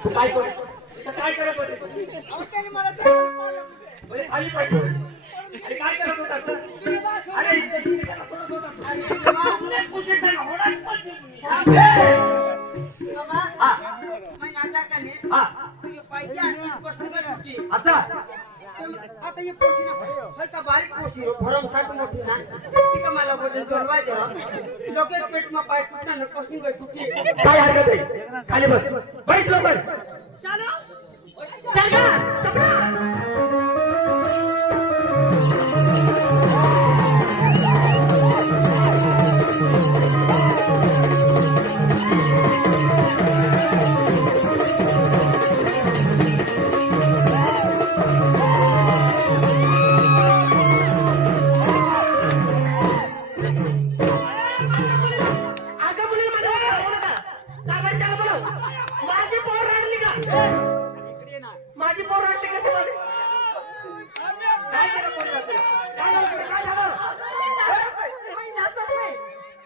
काय करत होते? खाली पाहिजे अरे काय करत होता? अरे सोडत होता आता ये पोशी ना होय का बारीक पोशी भरम साठ मोठी ना ती का मला वजन जोडवा दे लोके पेट में पाय फुटना न कसनी गई टुटी काय हरकत आहे खाली बस बैठ लवकर चलो चला चपला माझी पोर आणली कसं काय केलं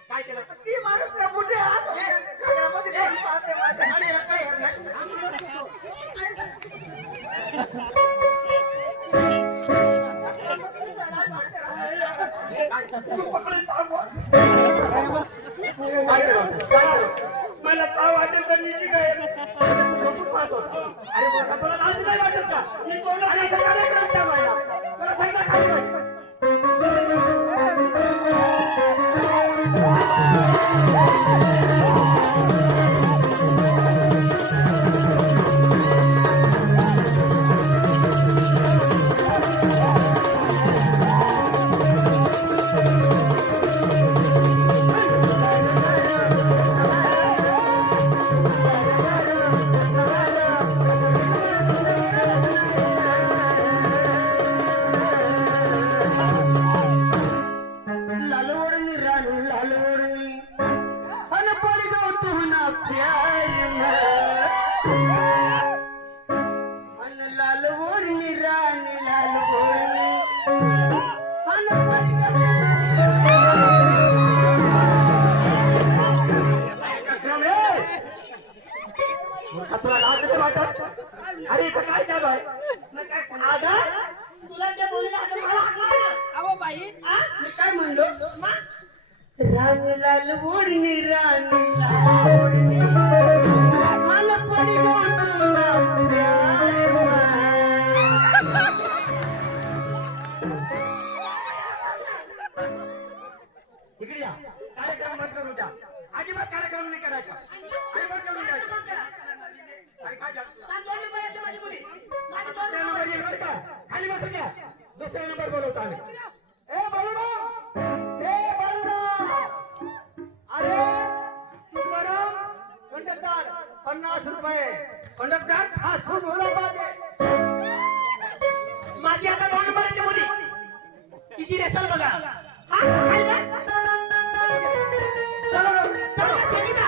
काय केलं ती माणूस ना बुढे हात घरामध्ये पाहते माझे मला ताव वाटेल तर मी काय अरे तुला लाज नाही वाटत का मी कोण कार्यक्रम ठेवायला तुला सांगा खाली अरे इथं काय चालू आहे तुला जे बोलले अहो बाई मी काय म्हणलो राणी लाल ओढणी राणी लाल ओढणी मला पडी इकडे या कार्यक्रम बंद करून द्या अजिबात कार्यक्रम नाही करायचा खाली बसून घ्या दुसरा नंबर बोलवतो आम्ही ए अरे कंडक्टर 50 रुपये कंडक्टर हा सूट होला पाहिजे माझी आता 2 नंबरची मुली तिची रेसल बघा हा खाली बस चलो संगीता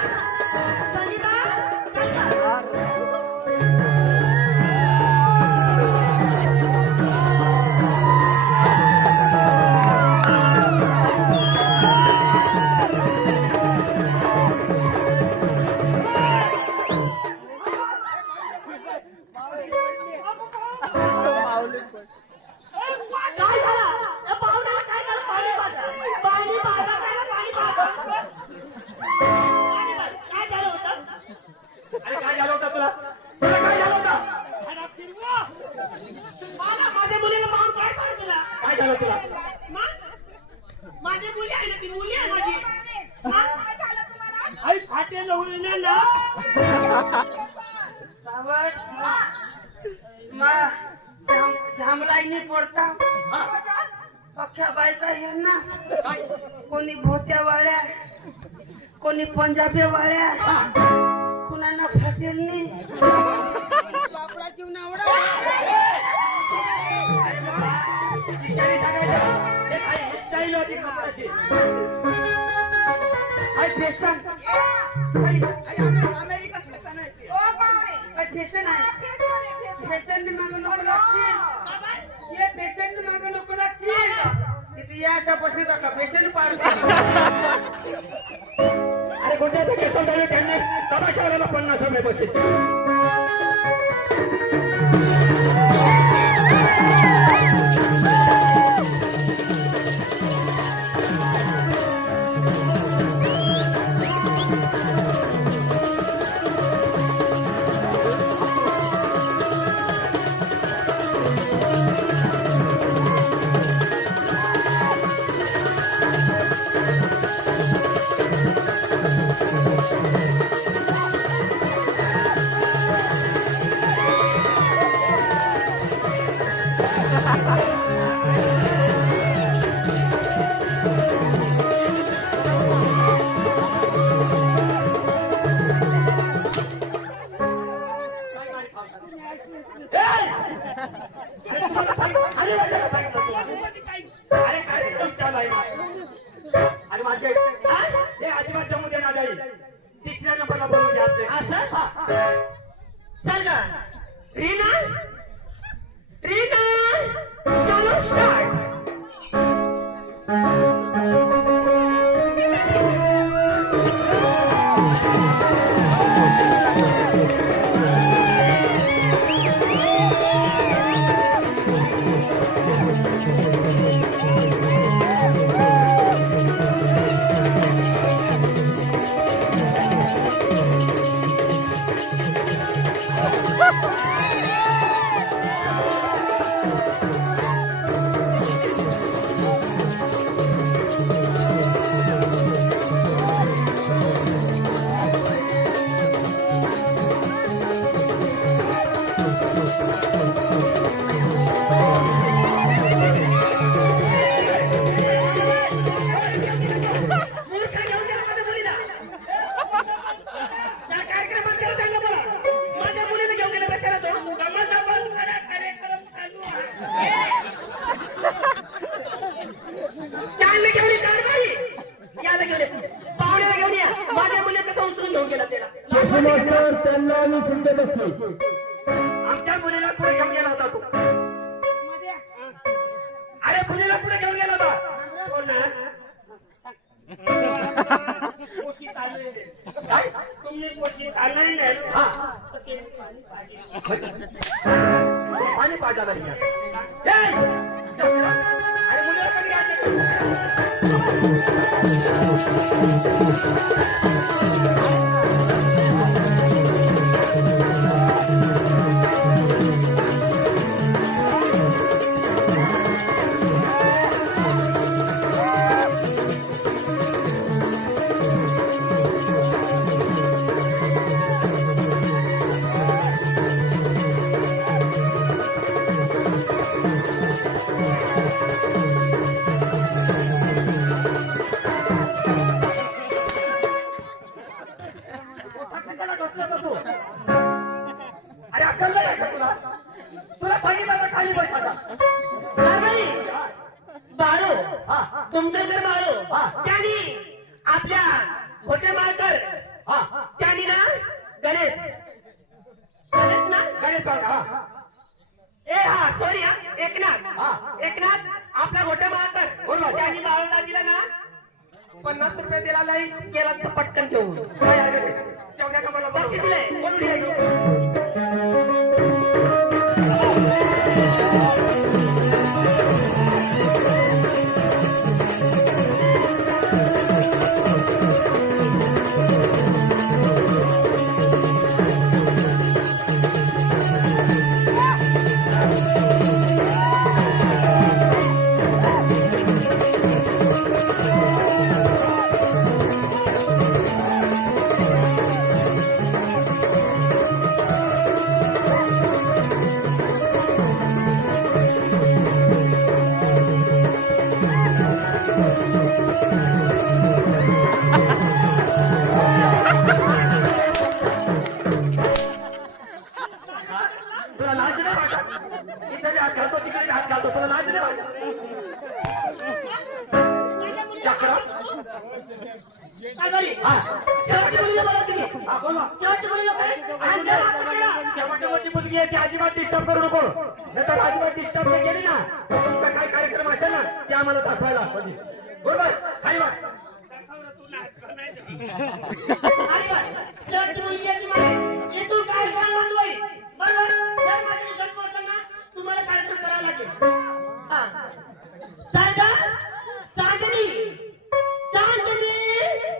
कोणी भोत्या वाळ्या, कोणी पंजाबी वाळ्या, कुणाला फाटेल नाही बापडा जीव नावडा. अमेरिकन फॅशन आहे ते. फॅशन आहे. फॅशन मागं नको लागशील. ये फॅशन मागं नको लागशील. इथे या अशा प्रश्न टाका फॅशन पाडू. अरे कोणत्याचं केस झाले त्यांनी तमाशावाल्याला 50 रुपये बक्षीस दिले. अजिबात जमू देणार नाही. तिसऱ्या नंबरला बोलू घ्या आपले. चल ना रीना, रीना चलो स्टार्ट. आमच्या मुलीला पुढे घेऊन गेला होता तू. अरे मुलीला पुढे घेऊन गेला होता. तुम्ही पोशी चालणार नाही. पाणी पाजायला अरे मुलीला कधी घ्यायचं. तुमचं बाळू त्यांनी आपल्या होते माळकर त्यांनी ना गणेश ना गणेश बाबा सॉरी एकनाथ आपला मोठे माळकर त्यांनी बाळूदाजीला ना 50 रुपये दिला नाही केला पटकन घेऊन जेवढ्या कामाला बक्षीस दिले बोलून दिले. तुला लाज नाही वाटत? इथे बी हात घालतो तिकडे बी हात घालतो तुला लाज नाही वाटत? चक्रा काय बाई? हा शेवटची मुलगी बोला तुम्ही. हा बोला. शेवटची मुलगी काय? शेवटची मुलगी आहे ती अजिबात डिस्टर्ब करू नको. नाहीतर अजिबात डिस्टर्ब नाही केली ना तर तुमचा काय कार्यक्रम असेल ना ते आम्हाला दाखवायला कधी. बरोबर खाली बस. शेवटची मुलगी आहे ती माझी. इथून काय बोलणार तू? बरोबर जर माझी विश्वास पडतो ना तुम्हाला कार्यक्रम करावा लागेल. हा सायदा चांदणी चांदणी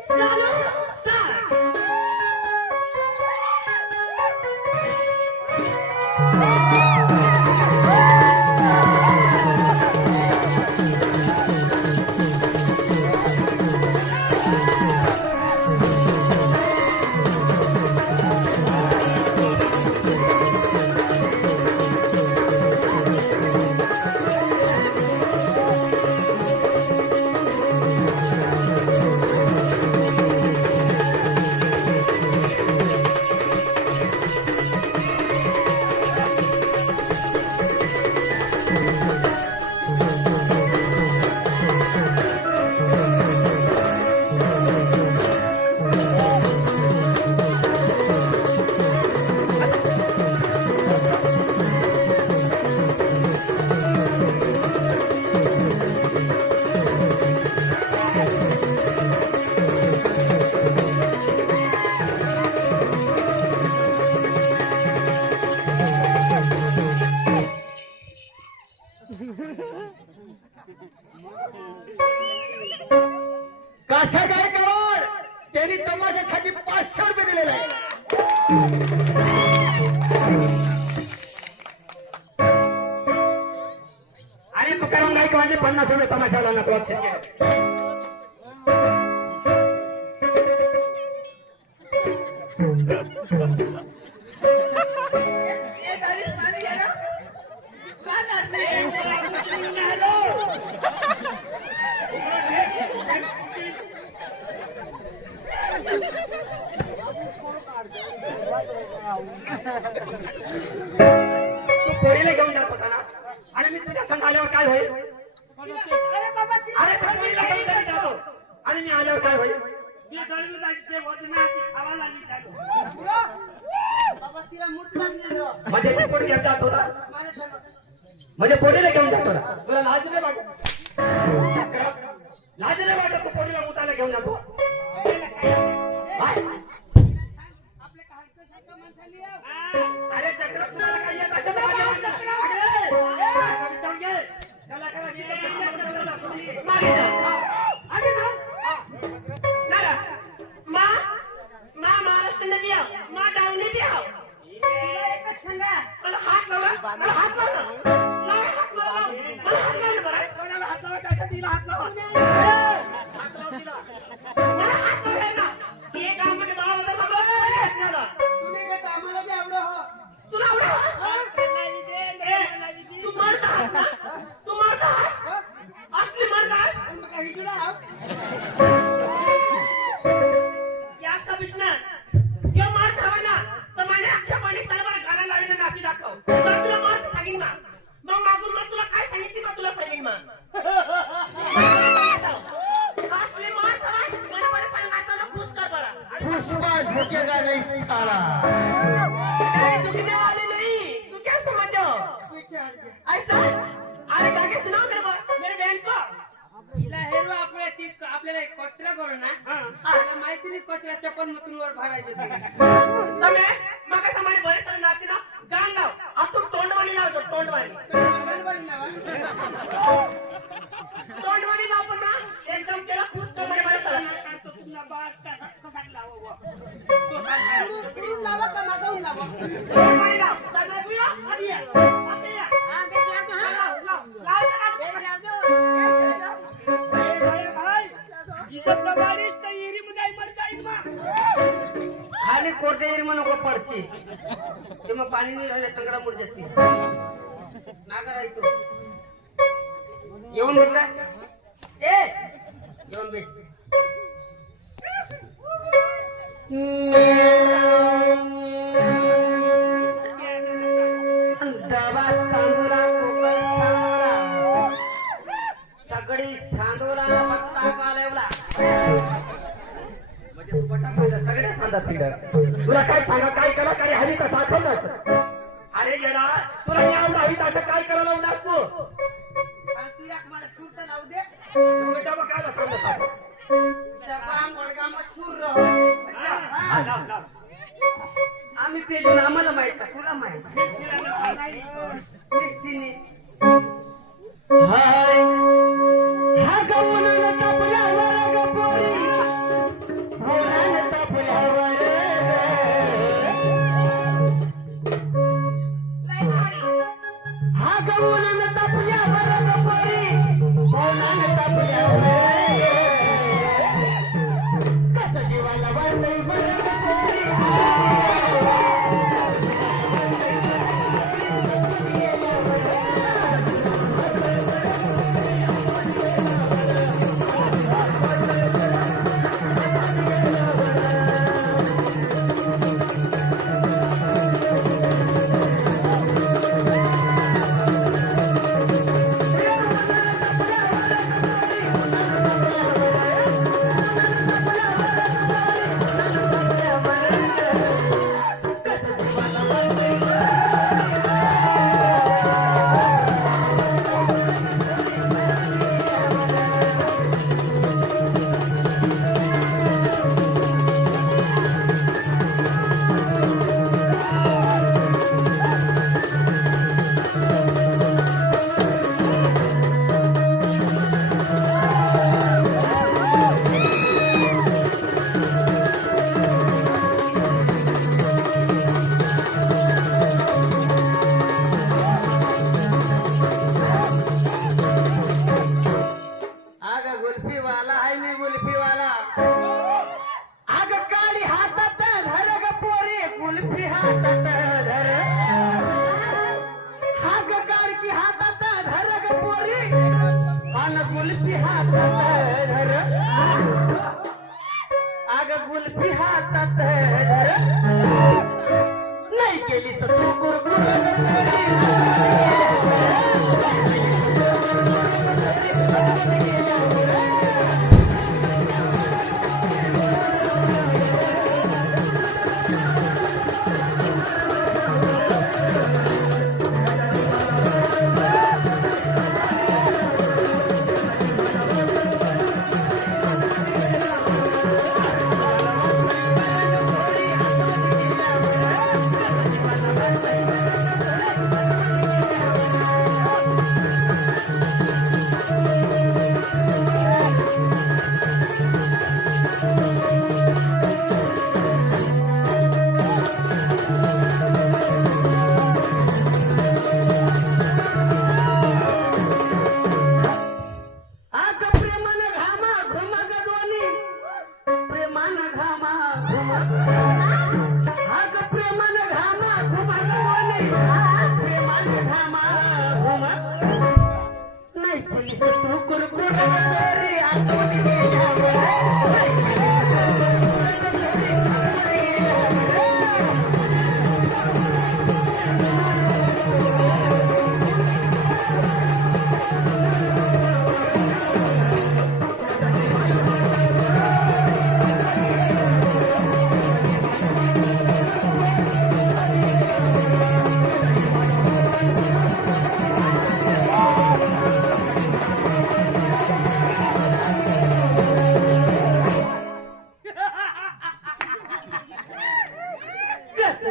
शालो स्टार्ट. काशा गायकवाड त्यांनी तमाशासाठी 500 रुपये दिलेले आहे. आणि तुकाराम गायकवाडने 50 रुपये तमाशाला नको बक्षीस केलं. तू पोरीला घेऊन जात होता ना आणि मी तुझ्या संग आल्यावर काय होईल? अरे तू पोरीला घेऊन घरी जातो आणि मी आल्यावर काय होईल? म्हणजे तू पोरी घेऊन जात होता म्हणजे पोरीला घेऊन जात होता. तुला लाज नाही वाटत? लाज नाही वाटत तू पोरीला मुताला घेऊन जातो? अरे चक्र तुम्हाला काय येत असेल तर माझ्या महाराष्ट्र नदी आहो मा डाऊन नदी आहो मला हात लावला मला हात लावला हात लावला बरं कोणाला हात लावा कसं तिला हात लावा हात लाव तिला मला हात लावला ना हे काम म्हणजे बाबा होता बाबा तुम्ही काय कामाला बी आवडा हो तुला आवडा तू मरतास ना तू मरतास असली मरतास मग काही जुडा या कमिशनर ये मार खावा ना तर माझ्या अख्ख्या पाणी साहेबाला गाणं लावीन नाची दाखव तर तुला मार सांगीन ना मग मागून मग तुला काय सांगितली मग तुला सांगीन मग असली मार खावा मला बरं सांग नाचायला खुश कर बरं खुशबा झुकेगा नहीं साला काय झुकने वाले नहीं तू क्या समझ ऐसा अरे गाके सुनाओ मेरे बहन को हिला हेरो आपल्याला कचरा करू ना मला माहिती नाही कचरा चप्पल मधून वर भरायचे તમે मग समाने बरे सर नाची ना गान लाव आपण तोंडवाणी लावतो तोंडवाणी लाव पण ना एकदम त्याला खुश कर बरे सर तो तुमना बास का कसा लाव तो सांग लावा का मागून लावा तोंडवाणी लाव सगळं तुया आधी या हां बेस खाली कोटे एरी मनो को पड़सी ते में पानी नहीं रहले तंगड़ा मुड़ जाती नागर आई तू येऊन बसला ए बॉम्बे डबा सांदुला कोकण सांदुला सगळी सांदुला बट्टा कालवला म्हणजे तू बटाटा सगळे सांगतात फिडर तुला काय सांगा काय करा काय हवी तर साखवलाच अरे येडा तुला मी आवडा हवी तर काय करायला लावलास तू शांती राख मला सूर तर लावू दे तू डबा काय सांगत डबा मुलगा मग सूर रहो लाव लाव आम्ही पेजून आम्हाला माहित आहे तुला माहित हाय हा गवना तापल्यावर गपोरी होना तापल्यावर हा गवना तापल्यावर गपोरी होना तापल्यावर कसं जीवाला वाटतंय बरं गपोरी गुल्फी हातात धर आग गुल्फी हातात धर नाही केली तर तू कुरकुर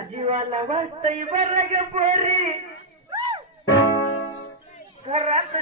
जीवाला वाटतंय बरं ग पोरी घरात